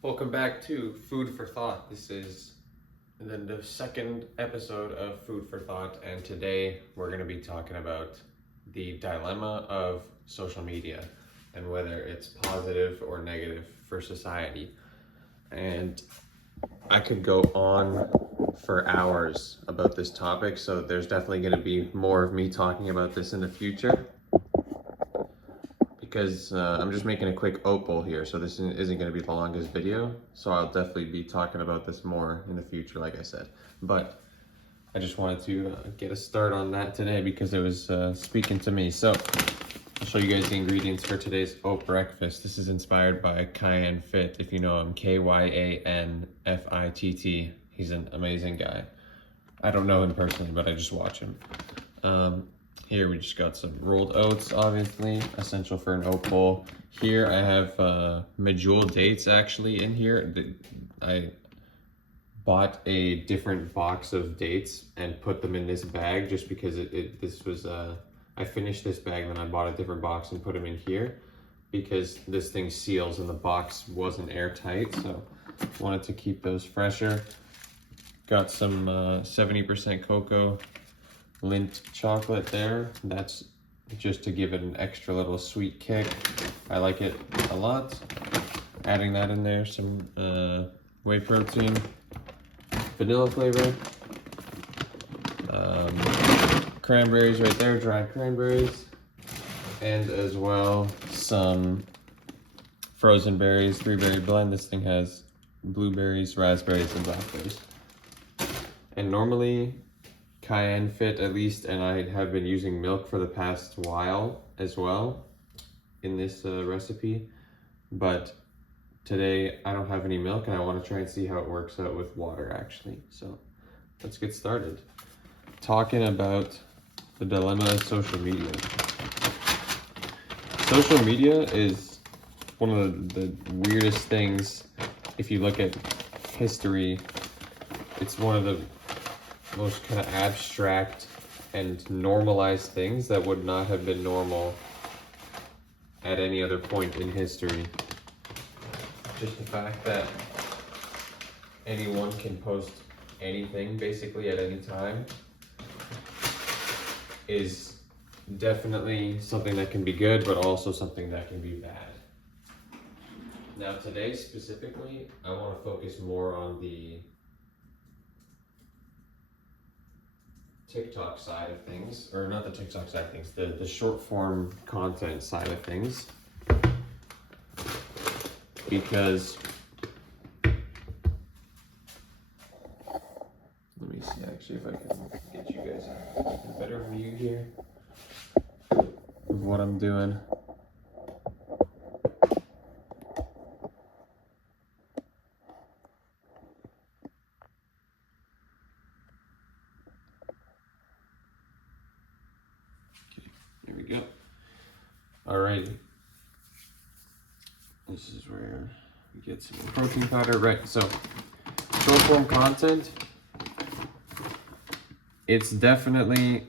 Welcome back to Food for Thought. This is the second episode of Food for Thought, and today we're going to be talking about the dilemma of social media and whether it's positive or negative for society. And I could go on for hours about this topic, so there's definitely going to be more of me talking about this in the future because I'm just making a quick opal here, so this isn't going to be the longest video, so I'll definitely be talking about this more in the future, like I said. But I just wanted to get a start on that today because it was speaking to me. So I'll show you guys the ingredients for today's oat breakfast. This is inspired by Kyan Fit, if you know him, Kyanfitt. He's an amazing guy. I don't know him personally, but I just watch him. Here we just got some rolled oats, obviously, essential for an oat bowl. Here I have medjool dates actually in here. I bought a different box of dates and put them in this bag just because this was, I finished this bag, then I bought a different box and put them in here because this thing seals and the box wasn't airtight, so wanted to keep those fresher. Got some 70% cocoa Lindt chocolate there. That's just to give it an extra little sweet kick. I like it a lot. Adding that in there, some whey protein, vanilla flavor, cranberries right there, dried cranberries, and as well some frozen berries, 3-berry blend. This thing has blueberries, raspberries, and blackberries. And normally Kyan Fit, at least, and I have been using milk for the past while as well in this recipe, but today I don't have any milk and I want to try and see how it works out with water actually. So let's get started. Talking about the dilemma of social media. Social media is one of the weirdest things. If you look at history, it's one of the most kind of abstract and normalized things that would not have been normal at any other point in history. Just the fact that anyone can post anything basically at any time is definitely something that can be good, but also something that can be bad. Now today specifically, I want to focus more on the TikTok side of things, or not the TikTok side of things, the short form content side of things. Because, let me see actually if I can get you guys a better view here of what I'm doing. Here we go. Alrighty. This is where we get some protein powder. Right, so short form content, it's definitely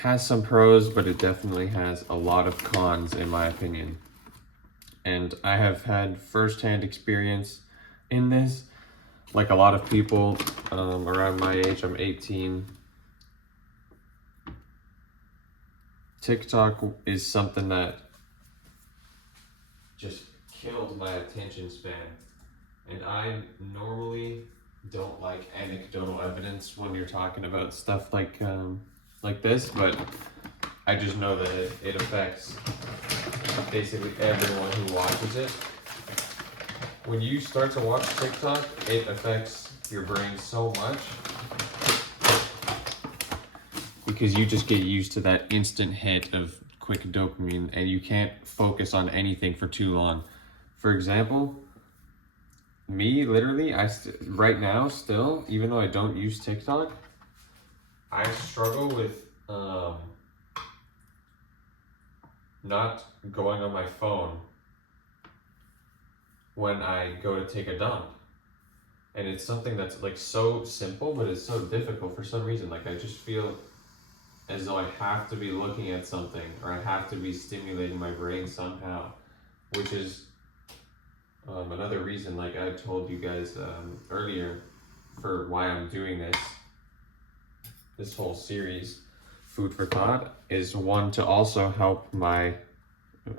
has some pros, but it definitely has a lot of cons in my opinion. And I have had firsthand experience in this. Like a lot of people around my age, I'm 18. TikTok is something that just killed my attention span. And I normally don't like anecdotal evidence when you're talking about stuff like this, but I just know that it affects basically everyone who watches it. When you start to watch TikTok, it affects your brain so much because you just get used to that instant hit of quick dopamine and you can't focus on anything for too long. For example, me, literally, right now still, even though I don't use TikTok, I struggle with not going on my phone when I go to take a dump. And it's something that's like so simple, but it's so difficult for some reason. Like I just feel as though I have to be looking at something or I have to be stimulating my brain somehow, which is Another reason, like I told you guys earlier, for why I'm doing this whole series, Food for Thought, is one to also help my.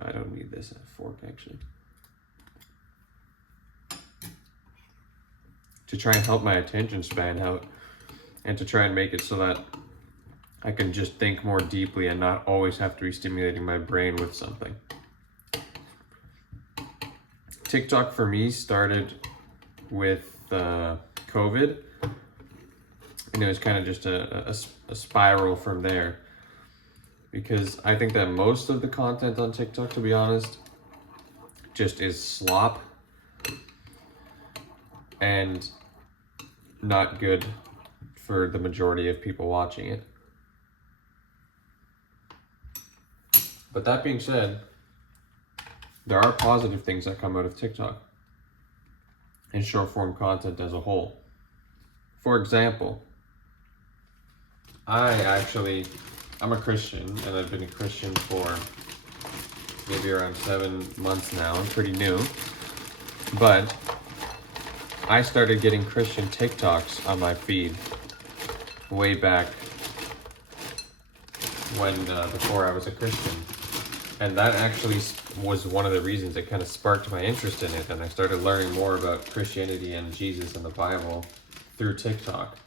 I don't need this fork actually. To try and help my attention span out, and to try and make it so that I can just think more deeply and not always have to be stimulating my brain with something. TikTok for me started with COVID, and it was kind of just a spiral from there, because I think that most of the content on TikTok, to be honest, just is slop and not good for the majority of people watching it. But that being said, there are positive things that come out of TikTok and short form content as a whole. For example, I'm a Christian, and I've been a Christian for maybe around 7 months now. I'm pretty new. But I started getting Christian TikToks on my feed way back when, before I was a Christian. And that actually was one of the reasons it kind of sparked my interest in it. And I started learning more about Christianity and Jesus and the Bible through TikTok.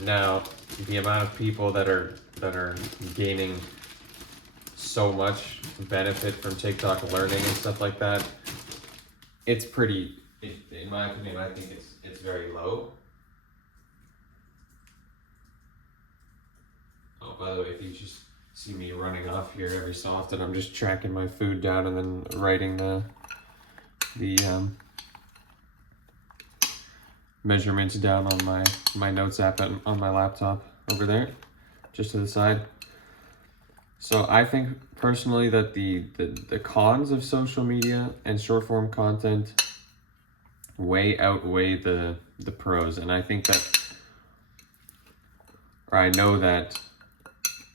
Now, the amount of people that are gaining so much benefit from TikTok learning and stuff like that, it's pretty, in my opinion, I think it's very low. Oh, by the way, if you just see me running off here every so often, I'm just tracking my food down and then writing the measurements down on my notes app on my laptop over there, just to the side. So I think personally that the cons of social media and short form content way outweigh the pros, and I think that, or I know that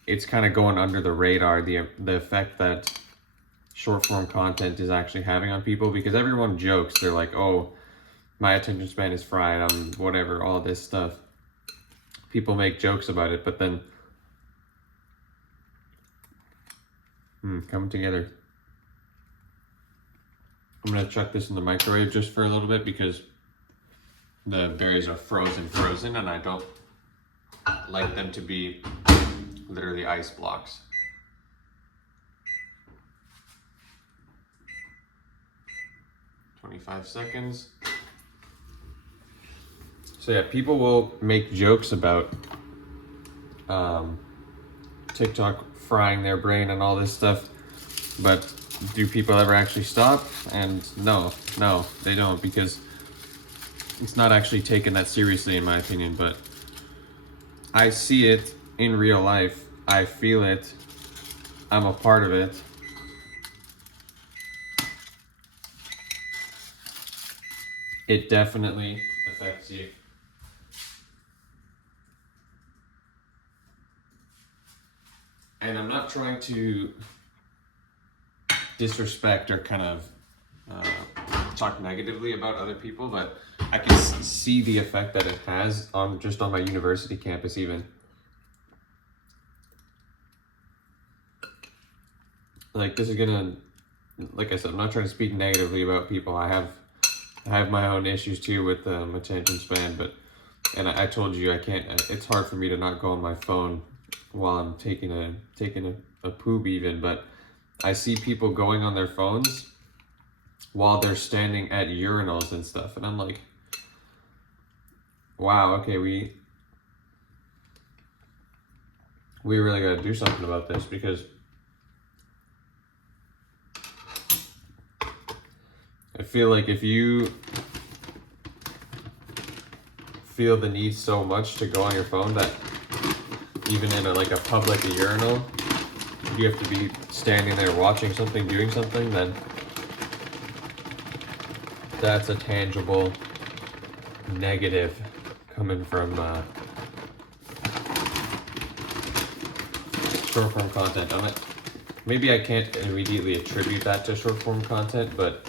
it's kind of going under the radar, the effect that short form content is actually having on people, because everyone jokes, they're like, oh, my attention span is fried, I'm whatever, all this stuff. People make jokes about it, but then coming together. I'm gonna chuck this in the microwave just for a little bit because the berries are frozen, and I don't like them to be literally ice blocks. "25 seconds. So yeah, people will make jokes about TikTok frying their brain and all this stuff, but do people ever actually stop? And no, they don't, because it's not actually taken that seriously, in my opinion. But I see it in real life, I feel it, I'm a part of it. It definitely affects you. And I'm not trying to disrespect or kind of talk negatively about other people, but I can see the effect that it has on my university campus even. Like, this is gonna, like I said, I'm not trying to speak negatively about people. I have my own issues too with attention span, and I told you I can't. It's hard for me to not go on my phone while I'm taking a poop even. But I see people going on their phones while they're standing at urinals and stuff, and I'm like, wow, okay, we really got to do something about this, because I feel like if you feel the need so much to go on your phone that even in a public urinal, you have to be standing there watching something, doing something, then that's a tangible negative coming from short form content. Maybe I can't immediately attribute that to short form content, but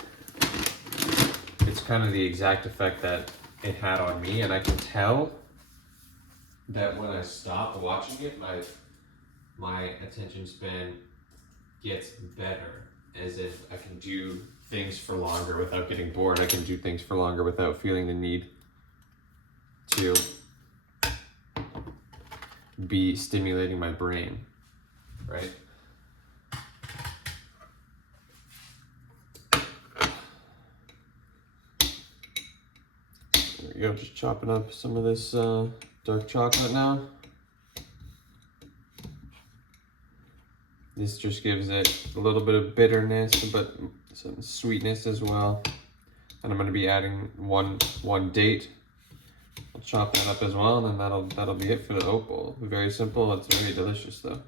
it's kind of the exact effect that it had on me, and I can tell that when I stop watching it, my attention span gets better, as if I can do things for longer without getting bored. I can do things for longer without feeling the need to be stimulating my brain, right? There we go, just chopping up some of this dark chocolate now. This just gives it a little bit of bitterness, but some sweetness as well. And I'm going to be adding one date. I'll chop that up as well, and then that'll be it for the oat bowl. Very simple. It's very delicious, though.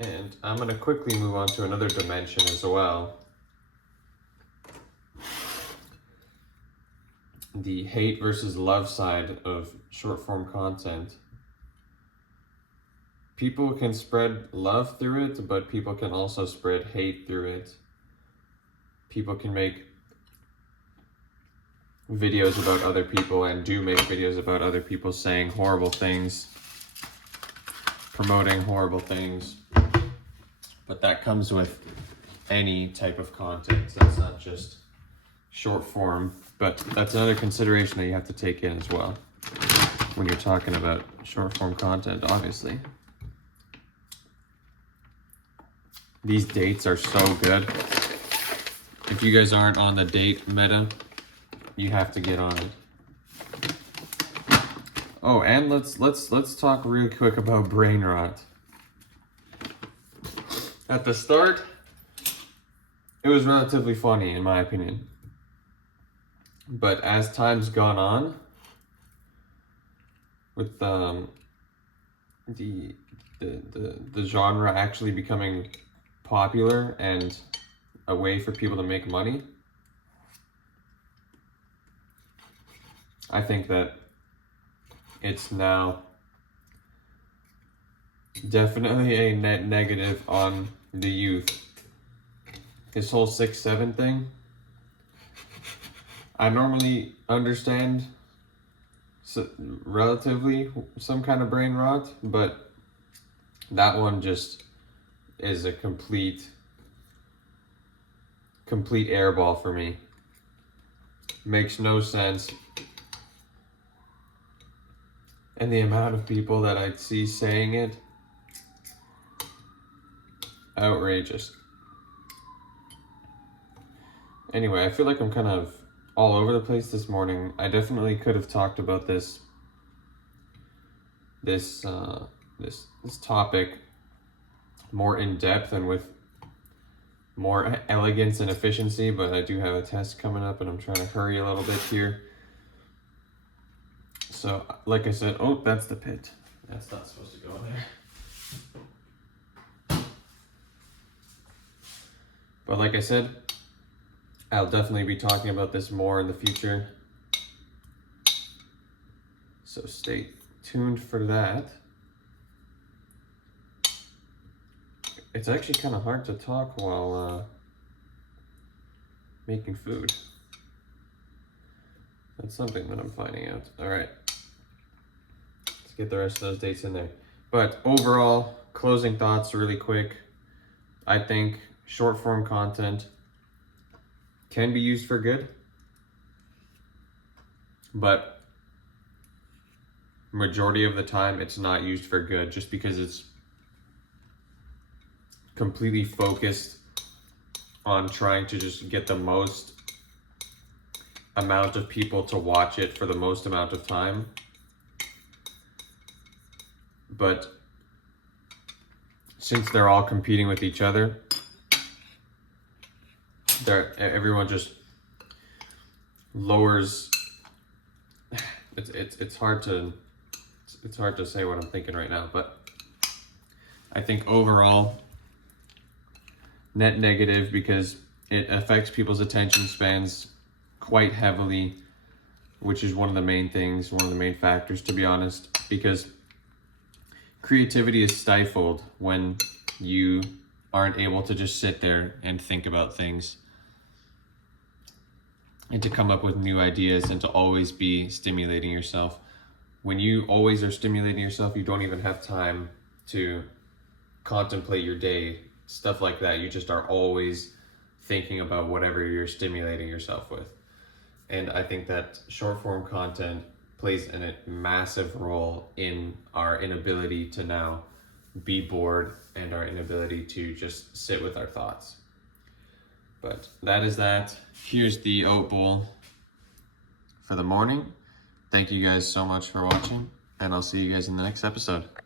And I'm going to quickly move on to another dimension as well. The hate versus love side of short form content. People can spread love through it, but people can also spread hate through it. People can make videos about other people, and do make videos about other people, saying horrible things, promoting horrible things. But that comes with any type of content. That's not just short form, but that's another consideration that you have to take in as well when you're talking about short form content, obviously. These dates are so good. If you guys aren't on the date meta, you have to get on it. Oh, and let's talk real quick about brain rot. At the start, it was relatively funny in my opinion. But as time's gone on, with the genre actually becoming popular and a way for people to make money, I think that it's now definitely a net negative on the youth. This whole 6-7 thing, I normally understand relatively some kind of brain rot, but that one just is a complete airball for me. Makes no sense. And the amount of people that I see saying it, outrageous. Anyway, I feel like I'm kind of all over the place this morning. I definitely could have talked about this topic more in depth and with more elegance and efficiency, but I do have a test coming up and I'm trying to hurry a little bit here. So, like I said, oh, that's the pit. That's not supposed to go there. But like I said, I'll definitely be talking about this more in the future. So stay tuned for that. It's actually kind of hard to talk while making food. That's something that I'm finding out. All right. Let's get the rest of those dates in there. But overall, closing thoughts really quick. I think short form content can be used for good, but majority of the time it's not used for good, just because it's completely focused on trying to just get the most amount of people to watch it for the most amount of time. But since they're all competing with each other, everyone just lowers. It's hard to say what I'm thinking right now, but I think overall net negative, because it affects people's attention spans quite heavily, which is one of the main things, one of the main factors, to be honest, because creativity is stifled when you aren't able to just sit there and think about things and to come up with new ideas and to always be stimulating yourself. When you always are stimulating yourself, you don't even have time to contemplate your day, stuff like that. You just are always thinking about whatever you're stimulating yourself with. And I think that short form content plays a massive role in our inability to now be bored and our inability to just sit with our thoughts. But that is that. Here's the oat bowl for the morning. Thank you guys so much for watching, and I'll see you guys in the next episode.